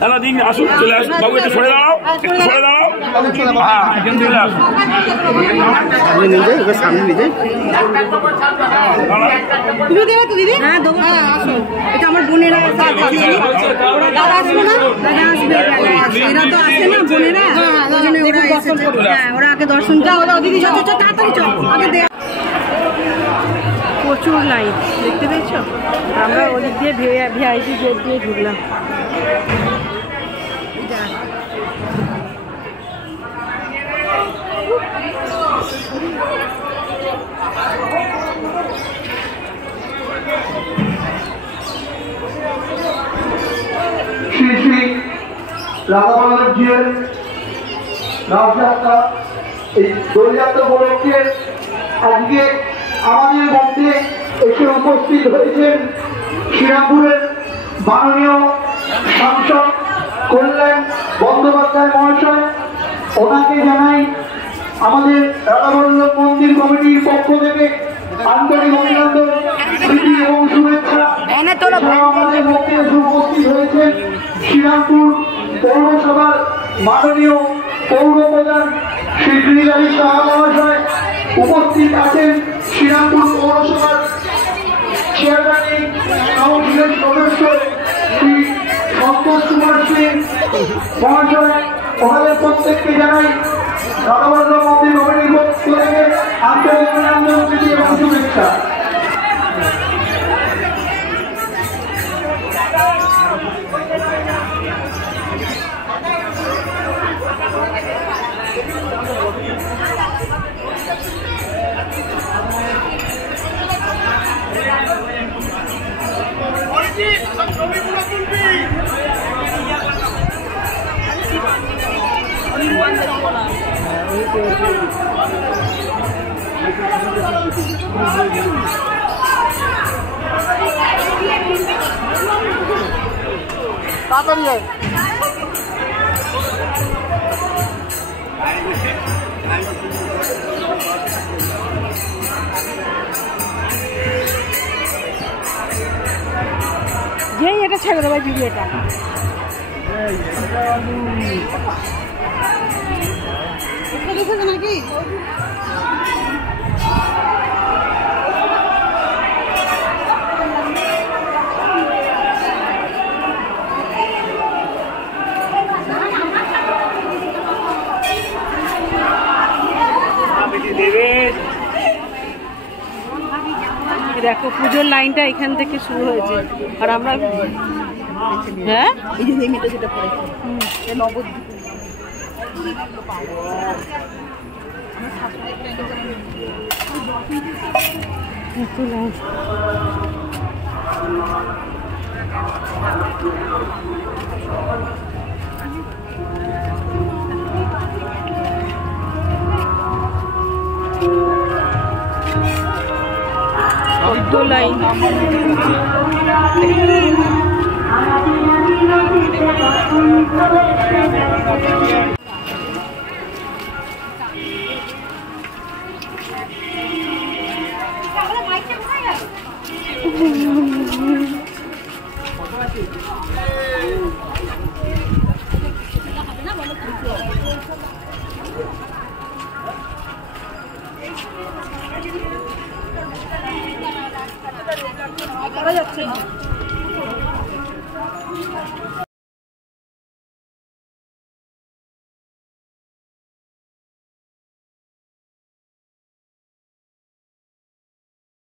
দাদা দিন আসুন, চলে আসুন বাবু, একটু সরে দাঁড়াও, একটু সরে দাঁড়াও। হ্যাঁ এখান থেকে আসুন, নিয়ে যাই ওকে সামনে নিয়ে যাই। তুমি দেবে তো দিদি? হ্যাঁ দেবো, আসুন। এটা আমার বোনেরা দাদা আসবে না? দাদা আসবে, এরা তো আসে না বোনেরা, ওরা এসেছে। হ্যাঁ ওরা আগে দর্শন যাও দিদি, তাড়াতাড়ি চল আগে দেখ। প্রচুর লাইট দেখতে পেয়েছো, আমরা ওদিক দিয়ে ভিআইপি গেট দিয়ে ঢুকলাম। শ্রী শ্রী রাধাবল্লভজির রথযাত্রা, এই দোলযাত্রা উপলক্ষে আজকে আমাদের মধ্যে এসে উপস্থিত হয়েছেন শ্রীরামপুরের মাননীয় সাংসদ কল্যাণ বন্দ্যোপাধ্যায় মহাশয়। ওনাকে জানাই আমাদের রাধাবল্লভ মন্দির কমিটির পক্ষ থেকে আন্তরিক অভিনন্দন, প্রীতি এবং শুভেচ্ছা। আমাদের মধ্যে উপস্থিত হয়েছেন শ্রীরামপুর পৌরসভার মাননীয় পৌর প্রধান শ্রী গিরিধারী সাহা মহাশয়, উপস্থিত আছেন শ্রীরামপুর পৌরসভার চেয়ারম্যান কাউন্সিলের সদস্য শ্রী সন্তোষ কুমার সিং মহাশয়। ওনাদের প্রত্যেককে জানাই রাধাবল্লভ মন্দির কমিটির পক্ষ থেকে আন্তরিক অভিনন্দন, প্রীতি এবং শুভেচ্ছা। তাড়াতাড়ি যেই এটা ছেড়ে দেবো ভিডিওটা। দেখেছো নাকি? দেখো পুজোর লাইনটা এখান থেকে শুরু হয়েছে, আর আমরা হ্যাঁ এই যে মেয়েটা যেটা পড়েছে নবদ্বীপ লাইন। যাচ্ছে না।